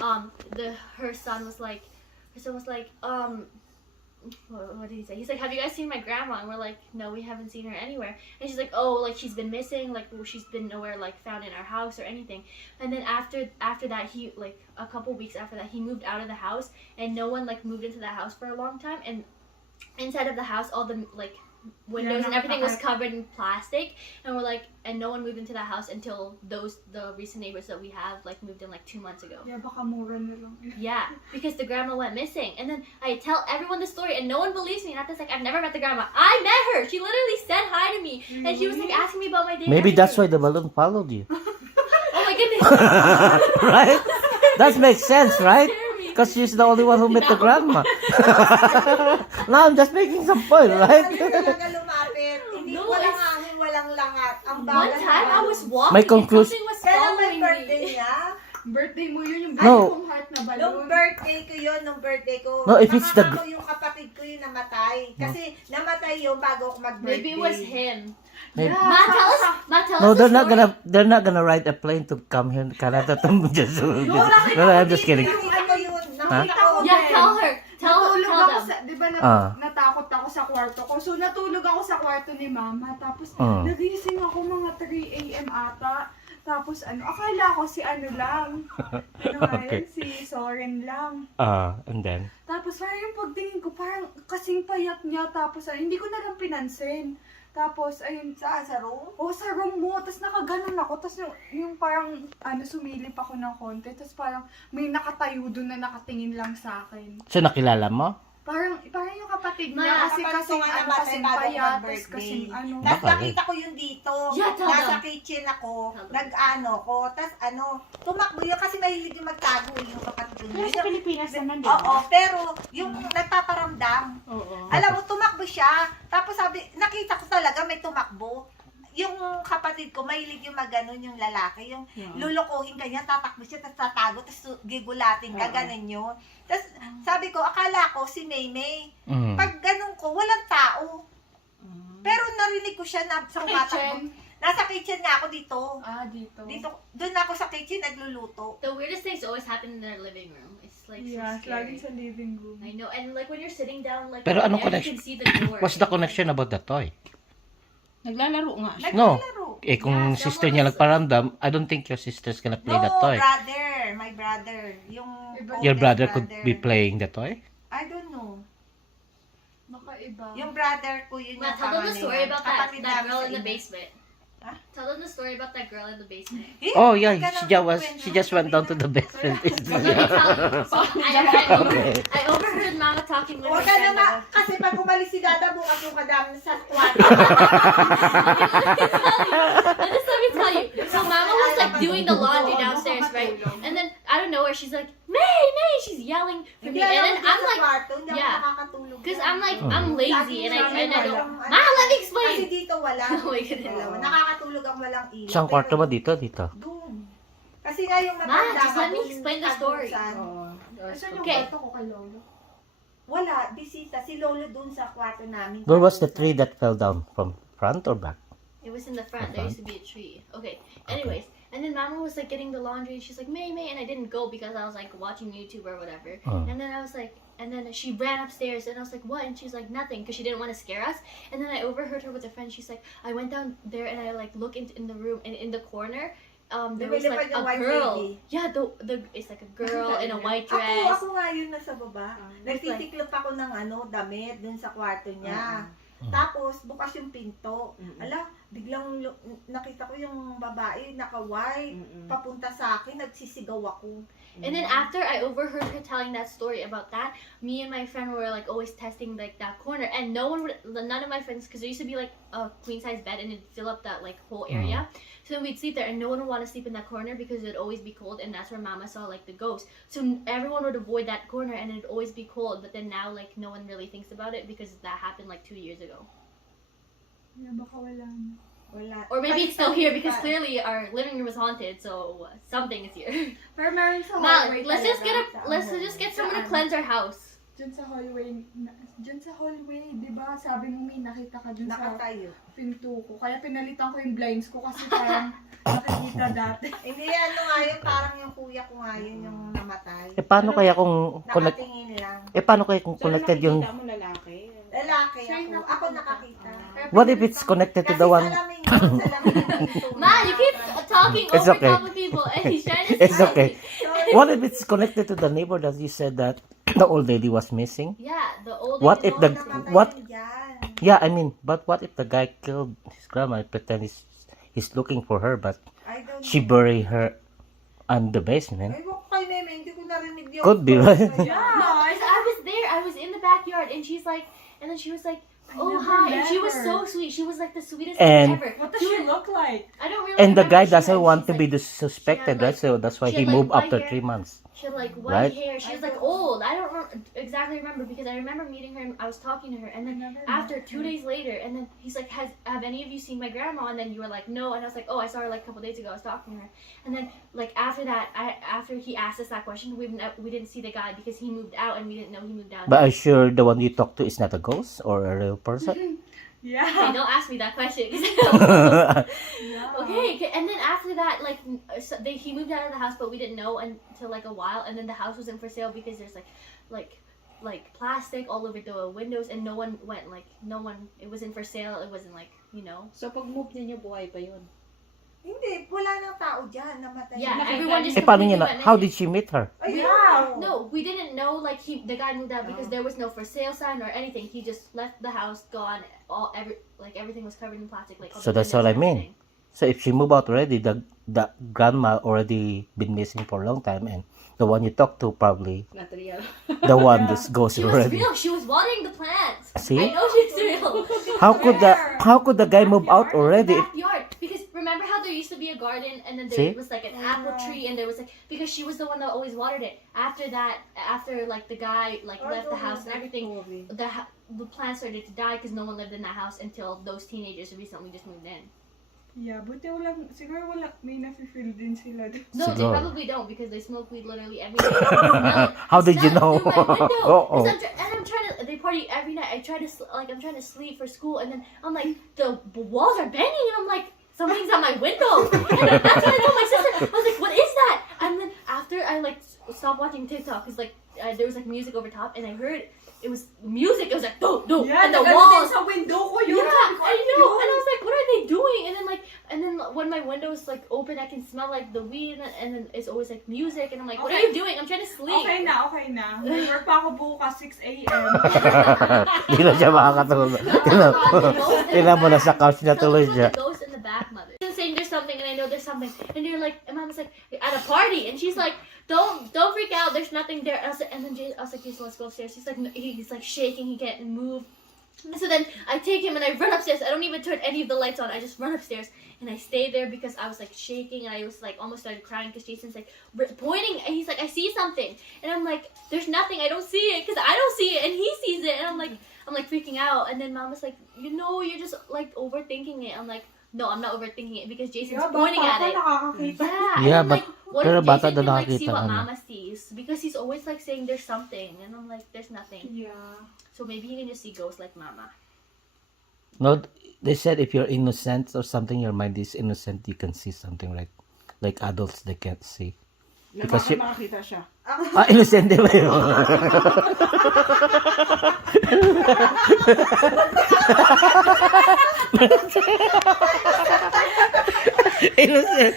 her son was like, what did he say? He's like, have you guys seen my grandma? And we're like, no, we haven't seen her anywhere. And she's like, oh, like she's been missing, like she's been nowhere like found in our house or anything. And then after that, he like a couple weeks after that, he moved out of the house, and no one like moved into that house for a long time. And inside of the house, all the like windows and everything was covered in plastic, and we're like, and no one moved into that house until the recent neighbors that we have like moved in like 2 months ago. Yeah, baka mura na lang. Yeah, because the grandma went missing, and then I tell everyone the story, and no one believes me. And Ata's like, I've never met the grandma. I met her. She literally said hi to me, and she was like asking me about my day. Maybe that's why the balloon followed you. Oh my goodness. Right? That makes sense, right? Because she's the only one who met the grandma. Now I'm just making some point, right? Hindi talaga lumapit. Hindi walang hangin, walang lahat. Ang One time I was walking, My and conclusion- something was Kaya may following birthday me. niya. Birthday mo yun, yung No. kong heart na balloon. Nung birthday ko yun, No, if it's the- Nakakako yung kapatid ko yung namatay. Kasi namatay yun bago ako mag-birthday. Maybe it was him. Maybe. Ma, tell us No, the story. they're not gonna ride a plane to come here in Canada to just. No, I'm just kidding. Nakita ko yun. Nakita ko Yeah, din. tell her. Natulog ako Tell them. sa, di ba Ah. natakot ako sa kwarto ko. So natulog ako sa kwarto ni mama. Tapos Ah. nagising ako mga 3 a.m. ata. Tapos akala ko si lang. Okay. Si Soren lang. And then. Tapos parang yung pagtingin ko, parang kasing payat niya. Tapos hindi ko na lang pinansin. Tapos ayun, Sa room? sa room mo. Tapos nakaganon ako. Tapos yung parang sumilip ako ng konti. Tapos parang may nakatayo doon na nakatingin lang sa akin. So nakilala mo? Parang yung kapatid Ma, niya kasi kapatid ko nga namatay kasing bago payat, tapos mag-birthday. kasing Tapos Baka nakita ko yun dito. Yeah, tell Nasa them. kitchen ako. Tell them. Nag-ano ko. Tapos tumakbo yun kasi mahilig yung magtago yung kapatid ko. Pero sa Pilipinas naman, di Oo, ba? pero yung nagpaparamdam. Oo. Alam mo, tumakbo siya. Tapos nakita ko talaga may tumakbo. Yung kapatid ko, mahilig yung maganon yung lalaki. Yung lulukuhin ka niya, tatakbo siya, tapos tatago, tapos gigulatin ka, ganon yun. Tapos sabi ko, akala ko si Maymay. Mm. Pag ganun ko, walang tao. Pero narinig ko siya na sa Kitchen. Nasa kitchen nga ako dito. Dito. Doon ako sa kitchen nagluluto. The weirdest things always happen in their living room. It's like Yeah, so scary. lagi sa living room. I know, and like when you're sitting down, like Pero over anong there, connection? you can see the door. What's the connection about the toy? Naglalaro nga siya. No. Naglalaro. Eh kung Yeah, sister someone niya is- nagparamdam, I don't think your sister's gonna play No, that toy. brother. My brother. Yung Your oldest brother could be playing the toy? I don't know. Baka iba. Yung brother ko, yun Ma, yung tell them the panganay story yan. about Kapatid that namin girl sa in the ina. basement. Huh? Tell them the story about that girl in the basement. Eh, Oh yeah, huwag ka she nang just went down to the basement. Let me tell you. So, I overheard Mama talking with her Huwag ka friend. naman, kasi pag umalis si Dada, bukas yung kadami sa kwarto. Let me tell you. So Mama was like doing the laundry downstairs, right? And then out of nowhere, she's like, May, she's yelling for me, Hindi and alam then ko I'm sa like, kwarto, hindi ako yeah. nakakatulog. because dyan. I'm like, I'm lazy, and I don't. Ma, Ma, let me Kasi explain. dito wala. Oh my goodness. Dalawa. Nakakatulog ang walang ilaw. Saan kwarto ba dito? Dito? Doon. Kasi nga yung Ma, matanda just let me doon, explain the story. agusan. Asan yung Okay. kwarto ko kay Lolo? Wala, bisita. Si Lolo doon sa kwarto namin. Where was the tree that fell down? From front or back? It was in the front. There used to be a tree. Okay. Anyways, and then Mama was like getting the laundry. She's like, May, and I didn't go because I was like watching YouTube or whatever. And then I was like, and then she ran upstairs, and I was like, what? And she's like, nothing, because she didn't want to scare us. And then I overheard her with a friend. She's like, I went down there and I like look in the room, and in the corner, there was like a Yung white girl. lady. Yeah, the it's like a girl in a white Ako dress. nga yun nasa baba. Nagtitiklop ako ng damit dun sa kwarto niya. Tapos, bukas yung pinto. Ala, biglang nakita ko yung babae, naka-white, papunta sa akin, nagsisigaw ako. And then after I overheard her telling that story about that, me and my friend were like always testing like that corner, and none of my friends, because there used to be like a queen size bed and it'd fill up that like whole area. So then we'd sleep there, and no one would want to sleep in that corner because it'd always be cold, and that's where Mama saw like the ghost. So everyone would avoid that corner, and it'd always be cold. But then now like no one really thinks about it because that happened like 2 years ago. Yeah, baka wala na. Wala. Or maybe it's still here because clearly our living room is haunted, so something is here. Pero meron sa Ma, hallway let's just talaga. get someone to cleanse our house. Diyan sa hallway, di ba? Sabi mo may nakita ka dun sa Nakatayo. pinto ko. Kaya pinalitan ko yung blinds ko kasi parang nakikita dati. Hindi, ano nga yun, parang yung kuya ko nga yun yung namatay. Paano kaya kung Nakatingin lang. paano kaya kung connected yung Nakita mo lalaki. Lalaki Siya yung ako. Ako nakakita. what if it's connected to Kasi the one salamin yun, salamin yung pinto. Ma, you keep talking It's over okay. top of people, and he's trying to. It's okay. What if it's connected to the neighbor that you said that the old lady was missing? Yeah, the old. What lady if the Namatay what yun dyan. yeah, I mean, but what if the guy killed his grandma and pretend he's looking for her but I don't she know. buried her on the basement? Ay, wag kay Meme, hindi ko narinig yun. Could be, right? No, I was there. I was in the backyard, and she's like, and then she was like, "Oh never hi," and met she was her. so sweet. She was like the sweetest And- thing ever. What does she look like? I don't really. And the remember. guy She doesn't had- want she's to be like- the suspected, right? So that's why she he had, like, moved white after hair. 3 months. She had like white Right? hair. She was like old. I don't exactly remember because I remember meeting her and I was talking to her, and then Never after met 2 days later, and then he's like, have any of you seen my grandma? And then you were like, no, and I was like, oh, I saw her like a couple days ago. I was talking to her, and then like after that, after he asked us that question, we didn't see the guy because he moved out and we didn't know he moved out. But are you sure the one you talked to is not a ghost or a real person? Yeah. Okay, don't ask me that question. 'cause I don't know. Okay, and then after that, like he moved out of the house, but we didn't know until like a while, and then the house wasn't for sale because there's like plastic all over the windows, and no one went it wasn't for sale. It wasn't like So pag move niya buhay pa yun. Hindi, wala nang tao dyan. Namatay. Yeah, na. everyone just Paano completely niya went how missing. did she meet her? Ay, Yeah. No, we didn't know like the guy moved out because there was no for sale sign or anything. He just left the house, gone. Everything was covered in plastic. Like all So the that's what I windows and mean. everything. So if she moved out already, the grandma already been missing for a long time, and the one you talked to probably Not real. the one that's ghost She was already. real. She was watering the plants. See? I know she's real. How could the guy move out already? Backyard. Because remember how there used to be a garden and then See? there was like an apple tree and there was like because she was the one that always watered it. After that, after like the guy like left the house and everything, the plants started to die because no one lived in that house until those teenagers recently just moved in. Yeah, buti siguro may nafe-feel din sila dun. No, they Siguro. probably don't because they smoke weed literally every day. I can smell it. How did you Smell it know? through my window. Uh-oh. 'Cause I'm trying to. They party every night. I'm trying to sleep for school, and then I'm like, the walls are banging, and I'm like, something's at my window. And then that's what I told my sister. I was like, what is that? And then after I like stopped watching TikTok, cause like there was like music over top, and I heard it was music. It was like boom, boom, and the walls. sa window ko yun. Yeah, I know. And I was like, what are they doing? And then when my window is like open, I can smell like the weed, and then it's always like music, and I'm like, what are you doing? I'm trying to sleep. Okay na. May work pa ako bukas 6 a.m. Hindi na siya makakatulog. Tingnan mo na sa couch na tuloy siya. The ghost in the back, mother. I'm saying there's something, and I know there's something, and you're like, and Mama's like at a party, and she's like, don't freak out. There's nothing there. I was like, and then I was like, Jason, let's go upstairs. He's like shaking. He can't move. So then I take him and I run upstairs. I don't even turn any of the lights on. I just run upstairs and I stay there because I was like shaking and I was like almost started crying because Jason's like pointing and he's like, I see something, and I'm like, there's nothing. I don't see it because I don't see it and he sees it, and I'm like freaking out. And then Mom was like, you're just like overthinking it. I'm like, no, I'm not overthinking it because Jason's pointing at it. Nakakakita. and Yeah, then, but- like, what pero if bata Jason daw can like see nakakita, what ano. Mama sees because he's always like saying there's something, and I'm like, there's nothing. Yeah. So maybe he can just see ghosts like Mama. No, they said if you're innocent or something, your mind is innocent, you can see something, right? Like adults, they can't see. Because you- Makakita siya. Innocent, di ba yun? Innocent.